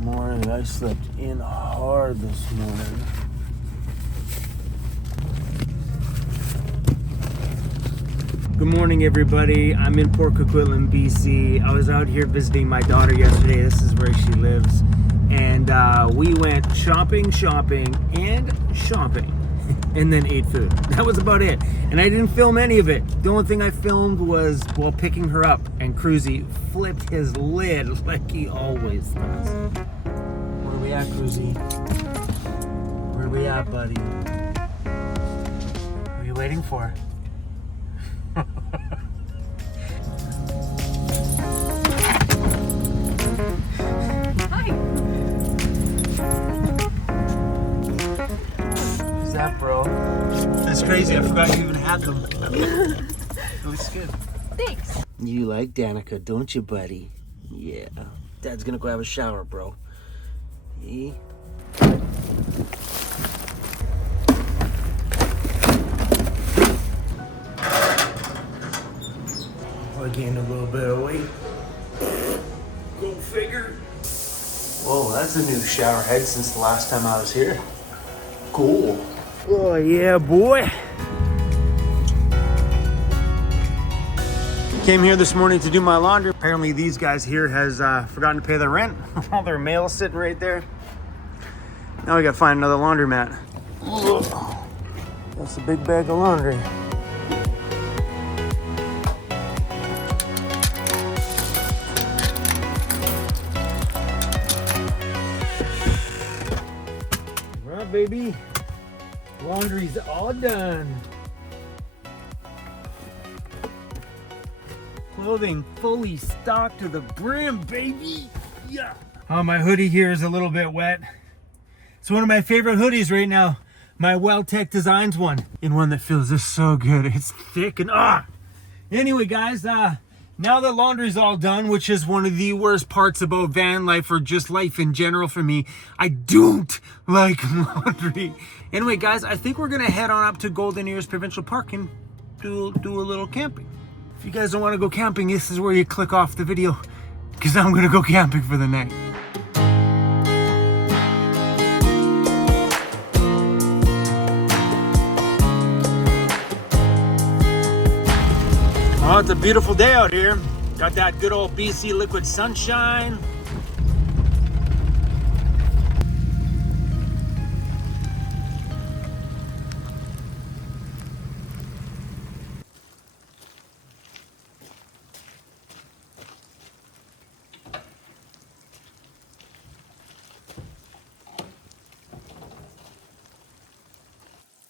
morning. I slept in hard this morning. Good morning, everybody. I'm in Port Coquitlam, BC. I was out here visiting my daughter yesterday. This is where she lives. And we went shopping, and then ate food. That was about it. And I didn't film any of it. The only thing I filmed was while picking her up, and Cruzy flipped his lid like he always does. Where we at, Cruzy? Where we at, buddy? What are you waiting for? Bro, that's crazy. I forgot you even had them. It looks good. Thanks. You like Danica, don't you, buddy? Yeah. Dad's gonna go have a shower, bro. Hey. I gained a little bit of weight. Go figure. Whoa, that's a new shower head since the last time I was here. Cool. Oh yeah, boy. Came here this morning to do my laundry. Apparently these guys here has forgotten to pay their rent. All their mail sitting right there. Now we gotta find another laundromat. Ugh. That's a big bag of laundry. All right, baby. Laundry's all done. Clothing fully stocked to the brim, baby. Yeah. Oh, my hoodie here is a little bit wet. It's one of my favorite hoodies right now. My Well-Tech Designs one. And one that feels just so good. It's thick and Anyway, guys, now that laundry's all done, which is one of the worst parts about van life or just life in general for me, I don't like laundry. Anyway, guys, I think we're gonna head on up to Golden Ears Provincial Park and do a little camping. If you guys don't want to go camping, this is where you click off the video, because I'm gonna go camping for the night. Oh, it's a beautiful day out here. Got that good old BC liquid sunshine.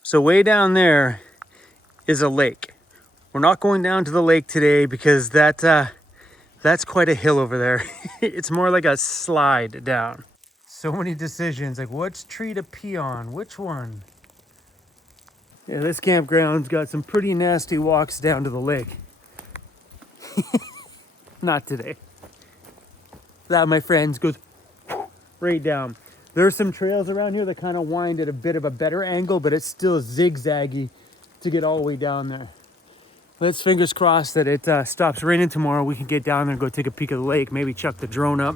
So way down there is a lake. We're not going down to the lake today because that's quite a hill over there. It's more like a slide down. So many decisions, like which tree to pee on, which one? Yeah, this campground's got some pretty nasty walks down to the lake. Not today. That, my friends, goes right down. There's some trails around here that kind of wind at a bit of a better angle, but it's still zigzaggy to get all the way down there. Let's fingers crossed that it stops raining tomorrow. We can get down there and go take a peek of the lake. Maybe chuck the drone up.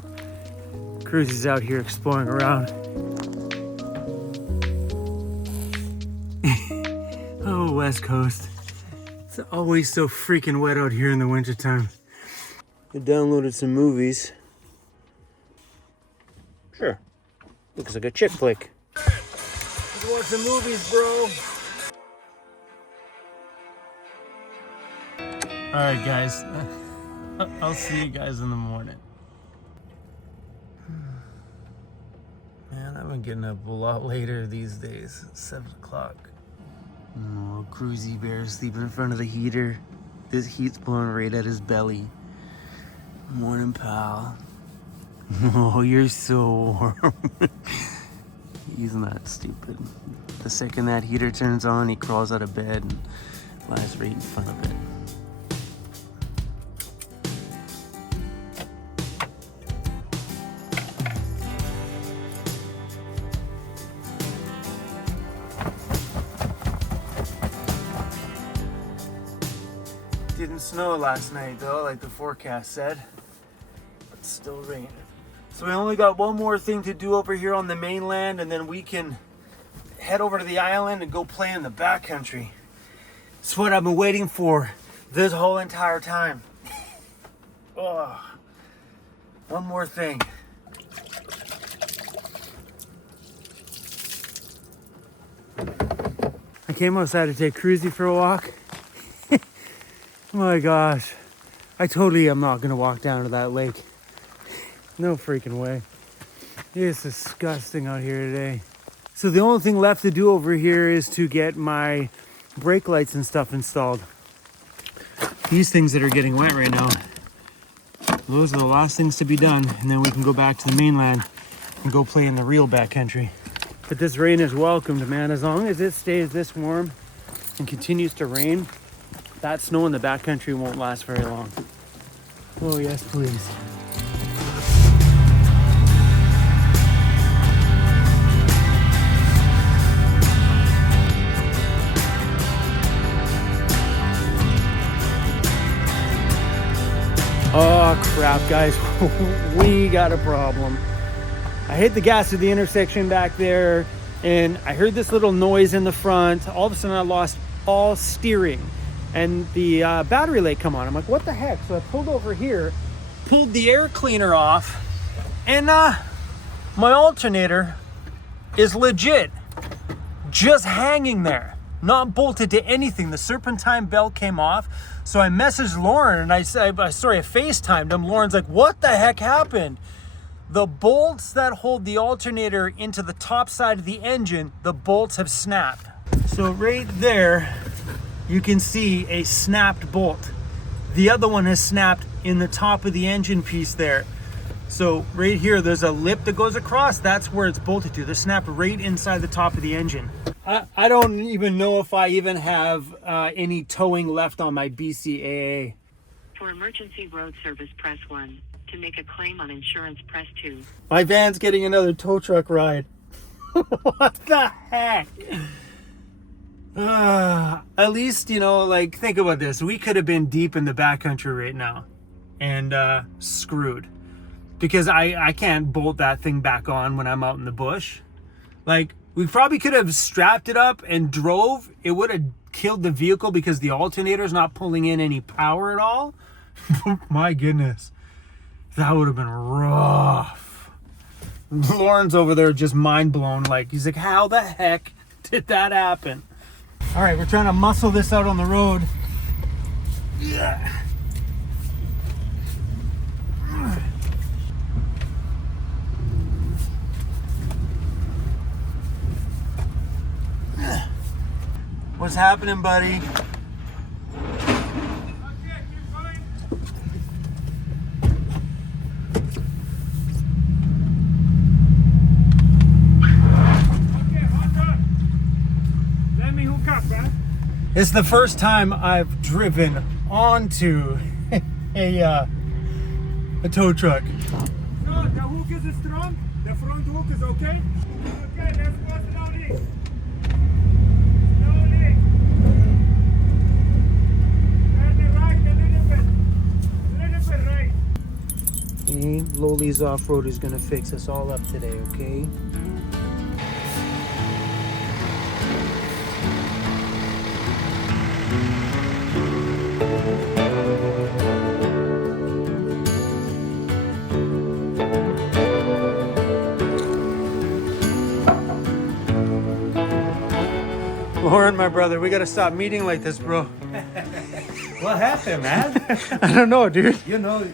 Cruzy's out here exploring around. Oh, West Coast. It's always so freaking wet out here in the wintertime. I downloaded some movies. Sure. Looks like a chick flick. Let's watch some movies, bro. All right, guys. I'll see you guys in the morning. Man, I've been getting up a lot later these days. 7 o'clock. Oh, Cruzy Bear sleeping in front of the heater. This heat's blowing right at his belly. Morning, pal. Oh, you're so warm. He's not stupid. The second that heater turns on, he crawls out of bed and lies right in front of it. Didn't snow last night though, like the forecast said. It's still raining. So we only got one more thing to do over here on the mainland, and then we can head over to the island and go play in the backcountry. It's what I've been waiting for this whole entire time. Oh, one more thing. I came outside to take Cruzy for a walk. Oh my gosh. I totally am not gonna walk down to that lake. No freaking way. It's disgusting out here today. So the only thing left to do over here is to get my brake lights and stuff installed. These things that are getting wet right now, those are the last things to be done, and then we can go back to the mainland and go play in the real backcountry. But this rain is welcomed, man. As long as it stays this warm and continues to rain, that snow in the backcountry won't last very long. Oh yes, please. Oh crap, guys, we got a problem. I hit the gas at the intersection back there, and I heard this little noise in the front. All of a sudden I lost all steering, and the battery light come on. I'm like, what the heck? So I pulled over here, pulled the air cleaner off, and my alternator is legit just hanging there, not bolted to anything. The serpentine belt came off. So I messaged Lauren, and I FaceTimed him. Lauren's like, what the heck happened? The bolts that hold the alternator into the top side of the engine, the bolts have snapped. So right there, you can see a snapped bolt. The other one has snapped in the top of the engine piece there. So right here, there's a lip that goes across. That's where it's bolted to. They're snapped right inside the top of the engine. I don't even know if I even have any towing left on my BCAA. For emergency road service, press 1. To make a claim on insurance, press 2. My van's getting another tow truck ride. What the heck? At least, you know, like, think about this. We could have been deep in the backcountry right now and screwed. Because I can't bolt that thing back on when I'm out in the bush. Like, we probably could have strapped it up and drove. It would have killed the vehicle because the alternator's not pulling in any power at all. My goodness. That would have been rough. Lauren's over there just mind blown. Like, he's like, how the heck did that happen? All right, we're trying to muscle this out on the road. Yeah. What's happening, buddy? Let me hook up, man. It's the first time I've driven onto a tow truck. No, the hook is strong. The front hook is okay. Okay, let's go slowly. Slowly. Turn it right a little bit. A little bit right. Okay, Loli's off-road is gonna fix us all up today, okay? Lauren, my brother, we gotta stop meeting like this, bro. What happened, man? I don't know, dude. You know,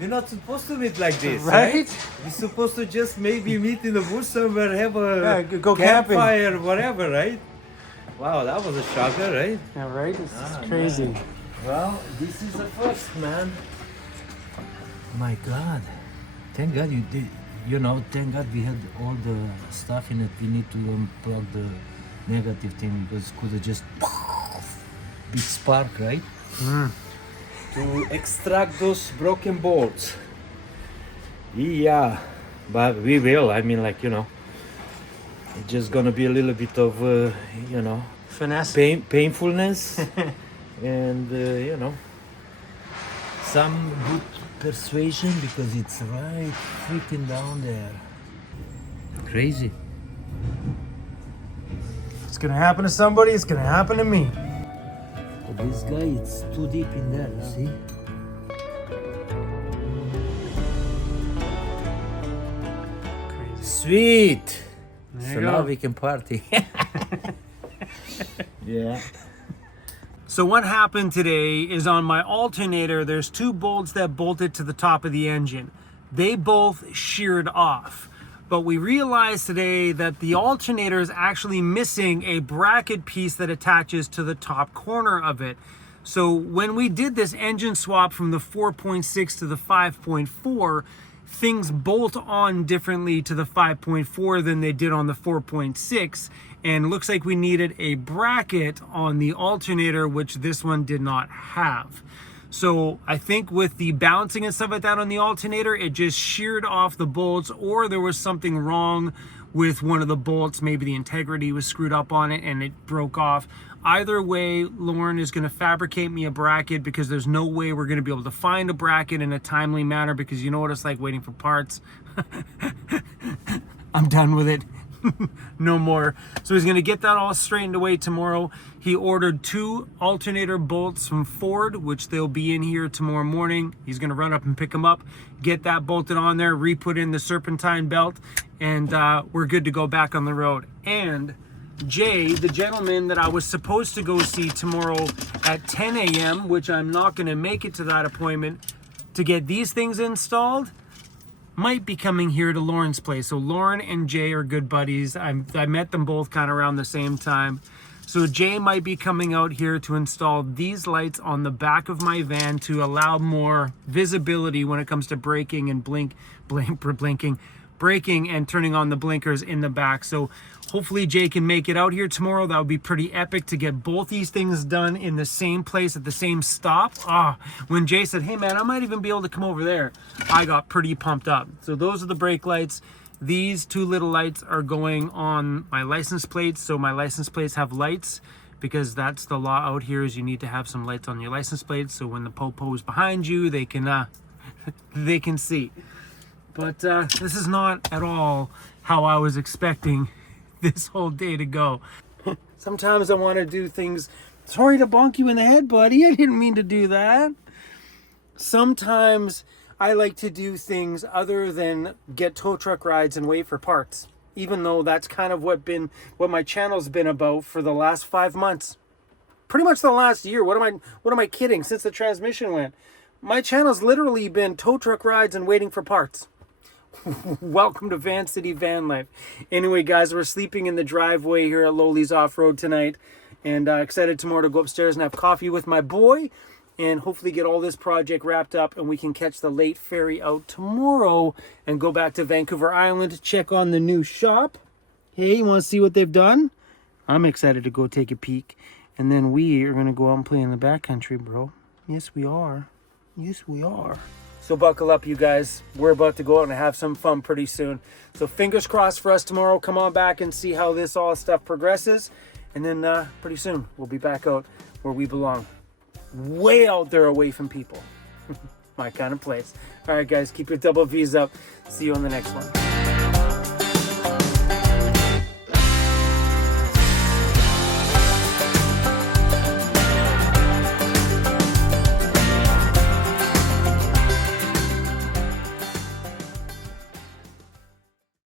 we're not supposed to meet like this, Right? We're supposed to just maybe meet in the bush somewhere, have a go camping. campfire, whatever, right? Wow, that was a shocker, right? Yeah, right? This is crazy. Man. Well, this is the first, man. My God. Thank God you did. You know, thank God we had all the stuff in it. We need to unplug the negative thing because it could have just big spark, right? To extract those broken bolts. Yeah, but we will. I mean, like, you know, it's just gonna be a little bit of, you know, Finesse. painfulness and, you know, some good persuasion because it's right freaking down there. Crazy. It's gonna happen to somebody, it's gonna happen to me. But this guy, it's too deep in there, you see? Crazy. Sweet! There So you now go. we can party. Yeah. So what happened today is on my alternator, there's two bolts that bolted to the top of the engine. They both sheared off. But we realized today that the alternator is actually missing a bracket piece that attaches to the top corner of it. So when we did this engine swap from the 4.6 to the 5.4, things bolt on differently to the 5.4 than they did on the 4.6. And looks like we needed a bracket on the alternator, which this one did not have. So I think with the balancing and stuff like that on the alternator, it just sheared off the bolts, or there was something wrong with one of the bolts. Maybe the integrity was screwed up on it and it broke off. Either way, Lauren is going to fabricate me a bracket, because there's no way we're going to be able to find a bracket in a timely manner, because you know what it's like waiting for parts. I'm done with it. No more. So he's going to get that all straightened away tomorrow. He ordered 2 alternator bolts from Ford, which they'll be in here tomorrow morning. He's going to run up and pick them up, get that bolted on there, re-put in the serpentine belt, and we're good to go back on the road. And Jay, the gentleman that I was supposed to go see tomorrow at 10 a.m., which I'm not going to make it to that appointment to get these things installed, might be coming here to Lauren's place. So Lauren and Jay are good buddies. I met them both kind of around the same time. So Jay might be coming out here to install these lights on the back of my van to allow more visibility when it comes to braking and braking and turning on the blinkers in the back. So hopefully Jay can make it out here tomorrow. That would be pretty epic to get both these things done in the same place at the same stop. When Jay said, hey man, I might even be able to come over there, I got pretty pumped up. So those are the brake lights. These 2 little lights are going on my license plates. So my license plates have lights, because that's the law out here, is you need to have some lights on your license plates. So when the popo is behind you, they can they can see. But this is not at all how I was expecting this whole day to go. Sometimes I want to do things. Sorry to bonk you in the head, buddy. I didn't mean to do that. Sometimes I like to do things other than get tow truck rides and wait for parts. Even though that's kind of what my channel's been about for the last 5 months. Pretty much the last year. What am I kidding? Since the transmission went. My channel's literally been tow truck rides and waiting for parts. Welcome to Vancity Vanlife. Anyway, guys, we're sleeping in the driveway here at Lowly's Off-Road tonight, and excited tomorrow to go upstairs and have coffee with my boy, and hopefully get all this project wrapped up, and we can catch the late ferry out tomorrow and go back to Vancouver Island to check on the new shop. Hey, you want to see what they've done? I'm excited to go take a peek, and then we are going to go out and play in the backcountry, bro. Yes, we are. Yes, we are. So buckle up, you guys. We're about to go out and have some fun pretty soon. So fingers crossed for us tomorrow. Come on back and see how this all stuff progresses. And then pretty soon we'll be back out where we belong. Way out there away from people. My kind of place. All right, guys, keep your double V's up. See you on the next one.